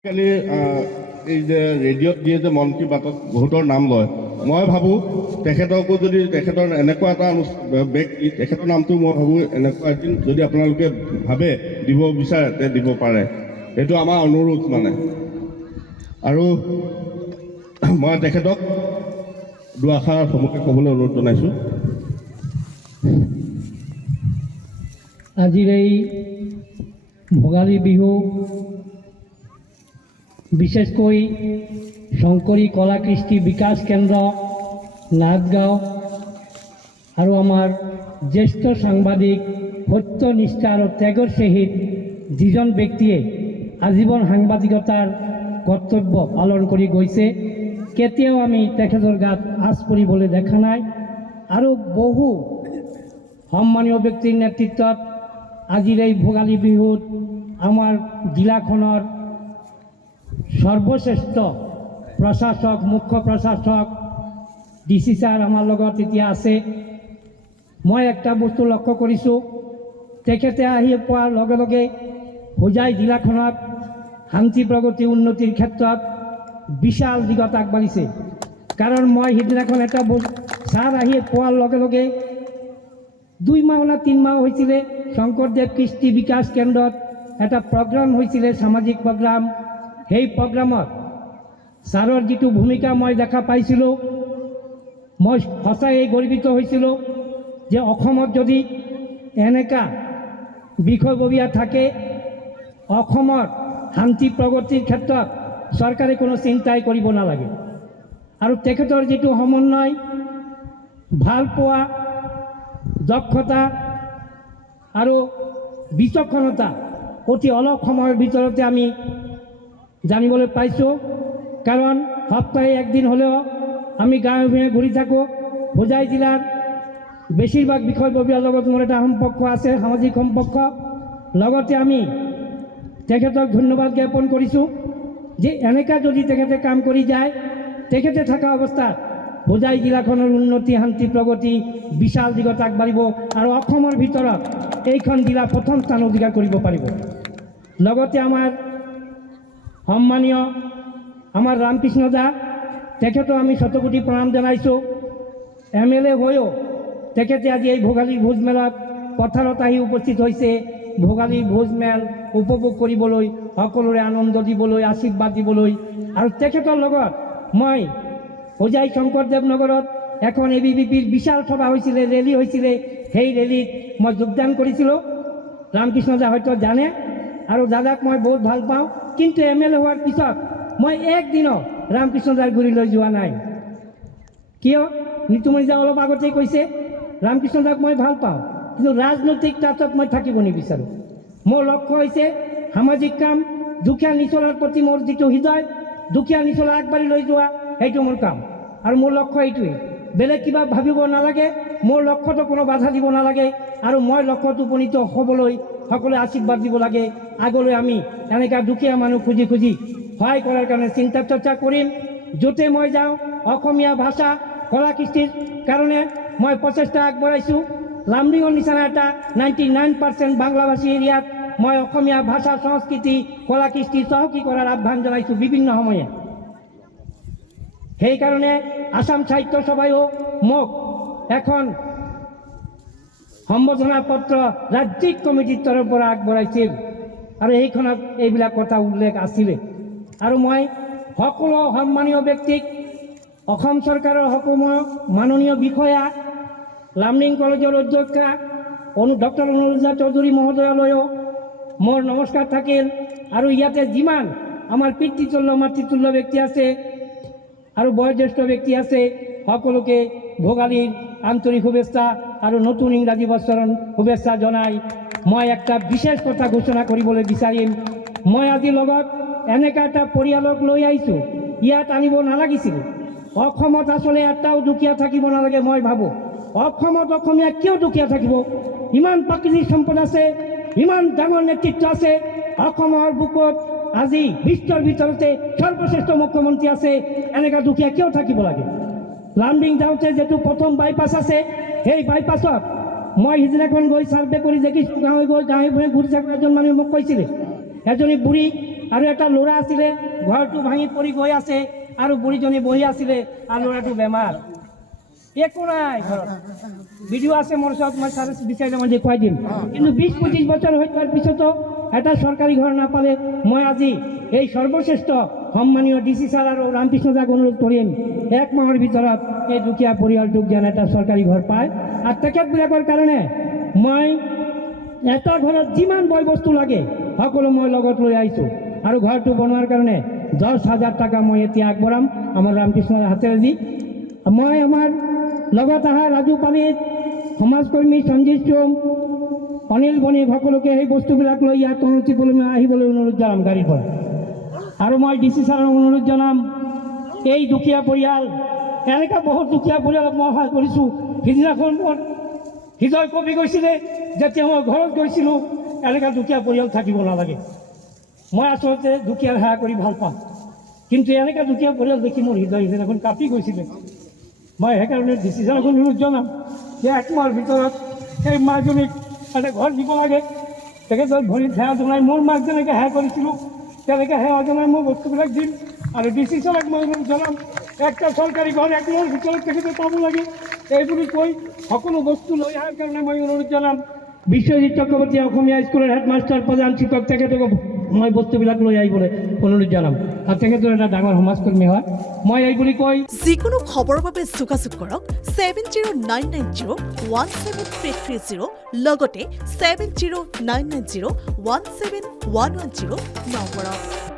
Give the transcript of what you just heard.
কালি এই যে ৰেডিঅ'ত দিয়ে যে মন কী বাতত বহুতৰ নাম লয়, মই ভাবোঁ তেখেতকো যদি তেখেতৰ এনেকুৱা এটা ব্যক্তি তেখেতৰ নামটো মই ভাবোঁ এনেকুৱা এদিন যদি আপোনালোকে ভাবে দিব বিচাৰে তে দিব পাৰে। এইটো আমাৰ অনুৰোধ মানে। আৰু মই তেখেতক দুআষাৰ চমুকৈ ক'বলৈ অনুৰোধ জনাইছোঁ। আজিৰ এই ভোগালী বিহু বিশেষকৈ শংকৰী কলা কৃষ্টি বিকাশ কেন্দ্ৰ নাথগাঁও আৰু আমাৰ জ্যেষ্ঠ সাংবাদিক সত্যনিষ্ঠা আৰু ত্যাগৰ সহিত যিজন ব্যক্তিয়ে আজীৱন সাংবাদিকতাৰ কৰ্তব্য পালন কৰি গৈছে, কেতিয়াও আমি তেখেতৰ গাত আঁচ পৰিবলৈ দেখা নাই। আৰু বহু সন্মানীয় ব্যক্তিৰ নেতৃত্বত আজিৰ এই ভোগালী বিহুত আমাৰ জিলাখনৰ সৰ্বশ্ৰেষ্ঠ প্ৰশাসক, মুখ্য প্ৰশাসক ডিচি ছাৰ আমাৰ লগত এতিয়া আছে। মই একটা বস্তু লক্ষ্য কৰিছোঁ, তেখেতে আহি পোৱাৰ লগে লগে হোজাই জিলাখনত শান্তি প্ৰগতি উন্নতিৰ ক্ষেত্ৰত বিশাল দিগত আগবাঢ়িছে। কাৰণ মই সিদিনাখন এটা ছাৰ আহি পোৱাৰ লগে লগে 2 মাহ না 3 মাহ হৈছিলে শংকৰদেৱ কৃষ্টি বিকাশ কেন্দ্ৰত এটা প্ৰগ্ৰাম হৈছিলে, সামাজিক প্ৰগ্ৰাম। সেই প্ৰগ্ৰামত ছাৰৰ যিটো ভূমিকা মই দেখা পাইছিলোঁ, মই সঁচাই গৰ্বিত হৈছিলোঁ যে অসমত যদি এনেকা বিষয়ববীয়া থাকে, অসমৰ শান্তি প্ৰগতিৰ ক্ষেত্ৰত চৰকাৰে কোনো চিন্তাই কৰিব নালাগে। আৰু তেখেতৰ যিটো সমন্বয়, ভাল পোৱা, দক্ষতা আৰু বিচক্ষণতা অতি অলপ সময়ৰ ভিতৰতে আমি জানিবলৈ পাইছোঁ। কাৰণ সপ্তাহে একদিন হ'লেও আমি গাঁৱে ভূঞে ঘূৰি থাকোঁ। হোজাই জিলাৰ বেছিভাগ বিষয়ববীয়াৰ লগত মোৰ এটা সম্পৰ্ক আছে, সামাজিক সম্পৰ্ক। লগতে আমি তেখেতক ধন্যবাদ জ্ঞাপন কৰিছোঁ যে এনেকা যদি তেখেতে কাম কৰি যায়, তেখেতে থকা অৱস্থাত হোজাই জিলাখনৰ উন্নতি, শান্তি প্ৰগতি বিশাল দিগত আগবাঢ়িব আৰু অসমৰ ভিতৰত এইখন জিলা প্ৰথম স্থান অধিকাৰ কৰিব পাৰিব। লগতে আমাৰ সন্মানীয় আমাৰ ৰামকৃষ্ণ দা, তেখেতক আমি শতকোটি প্ৰণাম জনাইছোঁ। MLA হৈও তেখেতে আজি এই ভোগালী ভোজ মেলত পথাৰত আহি উপস্থিত হৈছে, ভোগালী ভোজ মেল উপভোগ কৰিবলৈ, সকলোৰে আনন্দ দিবলৈ, আশীৰ্বাদ দিবলৈ। আৰু তেখেতৰ লগত মই হোজাই শংকৰদেৱ নগৰত এখন ABVPৰ বিশাল সভা হৈছিলে, ৰেলী হৈছিলে। সেই ৰেলীত মই যোগদান কৰিছিলোঁ। ৰামকৃষ্ণ দা হয়তো জানে, আৰু দাদাক মই বহুত ভাল পাওঁ। কিন্তু MLA হোৱাৰ পিছত মই একদিনো ৰামকৃষ্ণ দাৰ গুৰিলৈ যোৱা নাই। কিয়? নিতুমণি দা অলপ আগতেই কৈছে, ৰামকৃষ্ণ দাক মই ভাল পাওঁ, কিন্তু ৰাজনৈতিক তাতত মই থাকিব নিবিচাৰোঁ। মোৰ লক্ষ্য হৈছে সামাজিক কাম, দুখীয়া নিচলাৰ প্ৰতি মোৰ যিটো হৃদয়, দুখীয়া নিচলা আগবাঢ়ি লৈ যোৱা, সেইটো মোৰ কাম। আৰু মোৰ লক্ষ্য এইটোৱেই, বেলেগ কিবা ভাবিব নালাগে, মোৰ লক্ষ্যটো কোনো বাধা দিব নালাগে। আৰু মই লক্ষ্যত উপনীত হ'বলৈ সকলোৱে আশীৰ্বাদ দিব লাগে। আগলৈ আমি এনেকুৱা দুখীয়া মানুহ খুজি খুজি সহায় কৰাৰ কাৰণে চিন্তা চৰ্চা কৰিম। য'তে মই যাওঁ অসমীয়া ভাষা কলা কৃষ্টিৰ কাৰণে মই প্ৰচেষ্টা আগবঢ়াইছোঁ। লামডিঙৰ নিচিনা এটা 99% বাংলাভাষী এৰিয়াত মই অসমীয়া ভাষা, সংস্কৃতি, কলা কৃষ্টি চহকী কৰাৰ আহ্বান জনাইছোঁ বিভিন্ন সময়ে। সেইকাৰণে আসাম সাহিত্য সভায়ো মোক এখন সম্বোধনা পত্ৰ ৰাজ্যিক কমিটিৰ তৰফৰ পৰা আগবঢ়াইছিল, আৰু এইখনত এইবিলাক কথা উল্লেখ আছিলে। আৰু মই সকলো সন্মানীয় ব্যক্তিক, অসম চৰকাৰৰ সকলো মাননীয় বিষয়া, লামডিং কলেজৰ অধ্যক্ষা ডক্টৰ অনুৰাধা চৌধুৰী মহোদয়লৈও মোৰ নমস্কাৰ থাকিল। আৰু ইয়াতে যিমান আমাৰ পিতৃতুল্য মাতৃতুল্য ব্যক্তি আছে আৰু বয়োজ্যেষ্ঠ ব্যক্তি আছে, সকলোকে ভোগালীৰ আন্তৰিক শুভেচ্ছা আৰু নতুন ইংৰাজী বছৰৰ শুভেচ্ছা জনাই মই একটা বিশেষ কথা ঘোষণা কৰিবলৈ বিচাৰিম। মই আজি লগত এনেকুৱা এটা পৰিয়ালক লৈ আহিছোঁ, ইয়াত আনিব নালাগিছিল। অসমত আচলতে এটাও দুখীয়া থাকিব নালাগে। মই ভাবোঁ অসমত অসমীয়া কিয় দুখীয়া থাকিব? ইমান প্ৰাকৃতিক সম্পদ আছে, ইমান ডাঙৰ নেতৃত্ব আছে। অসমৰ বুকুত আজি বিশ্বৰ ভিতৰতে সৰ্বশ্ৰেষ্ঠ মুখ্যমন্ত্ৰী আছে। এনেকুৱা দুখীয়া কিয় থাকিব লাগে? লামডিং যাওঁতে যিটো প্ৰথম বাইপাছ আছে, সেই বাইপাছত মই সিদিনাখন গৈ ছাৰ্ভে কৰি দেখিছোঁ, গাঁৱে ঘূৰি থকা এজন মানুহে মোক কৈছিলে, এজনী বুঢ়ী আৰু এটা ল'ৰা আছিলে ঘৰটো ভাঙি পৰি গৈ আছে আৰু বুঢ়ীজনী বহি আছিলে আৰু ল'ৰাটো বেমাৰ একো নাই ঘৰত ভিডিঅ' আছে মোৰ ওচৰত মই চাৰে বিচাৰিলে মই দেখুৱাই দিম কিন্তু 20-25 বছৰ হৈ যোৱাৰ পিছতো এটা চৰকাৰী ঘৰ নাপালে মই আজি এই সৰ্বশ্ৰেষ্ঠ সন্মানীয় ডিচি ছাৰ আৰু ৰামকৃষ্ণ দাক অনুৰোধ কৰিম 1 মাহৰ ভিতৰত এই দুখীয়া পৰিয়ালটোক যেন এটা চৰকাৰী ঘৰ পায় আৰু তেখেতবিলাকৰ কাৰণে মই এটা ঘৰত যিমান বয় বস্তু লাগে সকলো মই লগত লৈ আহিছোঁ আৰু ঘৰটো বনোৱাৰ কাৰণে 10,000 টকা মই এতিয়া আগবঢ়াম আমাৰ ৰামকৃষ্ণৰ হাতেৰে দি মই আমাৰ লগত অহা ৰাজু পালিত সমাজকৰ্মী সঞ্জীৱ চোম অনিল বণিক সকলোকে সেই বস্তুবিলাক লৈ ইয়াত অনুষ্ঠিতলৈ আহিবলৈ অনুৰোধ জনাম গাড়ীৰ পৰা আৰু মই ডিচি ছাৰক অনুৰোধ জনাম এই দুখীয়া পৰিয়াল এনেকুৱা বহুত দুখীয়া পৰিয়ালক মই সহায় কৰিছোঁ সিদিনাখন মোৰ হৃদয় কঁপি গৈছিলে যেতিয়া মই ঘৰত গৈছিলোঁ এনেকুৱা দুখীয়া পৰিয়াল থাকিব নালাগে মই আচলতে দুখীয়াৰ সেৱা কৰি ভাল পাওঁ কিন্তু এনেকুৱা দুখীয়া পৰিয়াল দেখি মোৰ হৃদয় সিদিনাখন কাঁপি গৈছিলে মই সেইকাৰণে ডিচি ছাৰক অনুৰোধ জনাম যে 1 মাহৰ ভিতৰত সেই মাকজনীক এটা ঘৰ দিব লাগে তেখেতৰ ভৰিত সেৱা জনাই মোৰ মাক যেনেকৈ সেৱা কৰিছিলোঁ তেনেকৈ সেৱা জনাই মই বস্তুবিলাক দিম আৰু ডিচি ছাৰক মই অনুৰোধ জনাম একটা চৰকাৰী ঘৰ 1 মাহৰ ভিতৰত তেখেতে পাব লাগে এই বুলি কৈ সকলো বস্তু লৈ অহাৰ কাৰণে মই অনুৰোধ জনাম বিশ্বজিৎ চক্ৰৱৰ্তী অসমীয়া স্কুলৰ হেডমাষ্টাৰ প্ৰধান শিক্ষক তেখেতক মই বস্তুবিলাক লৈ আহিবলৈ অনুৰোধ জনাম আৰু তেখেতৰ এটা ডাঙৰ সমাজকৰ্মী হয় মই এই বুলি কৈ যিকোনো খবৰৰ বাবে যোগাযোগ কৰক 7099017330 লগতে 7099017110 নম্বৰত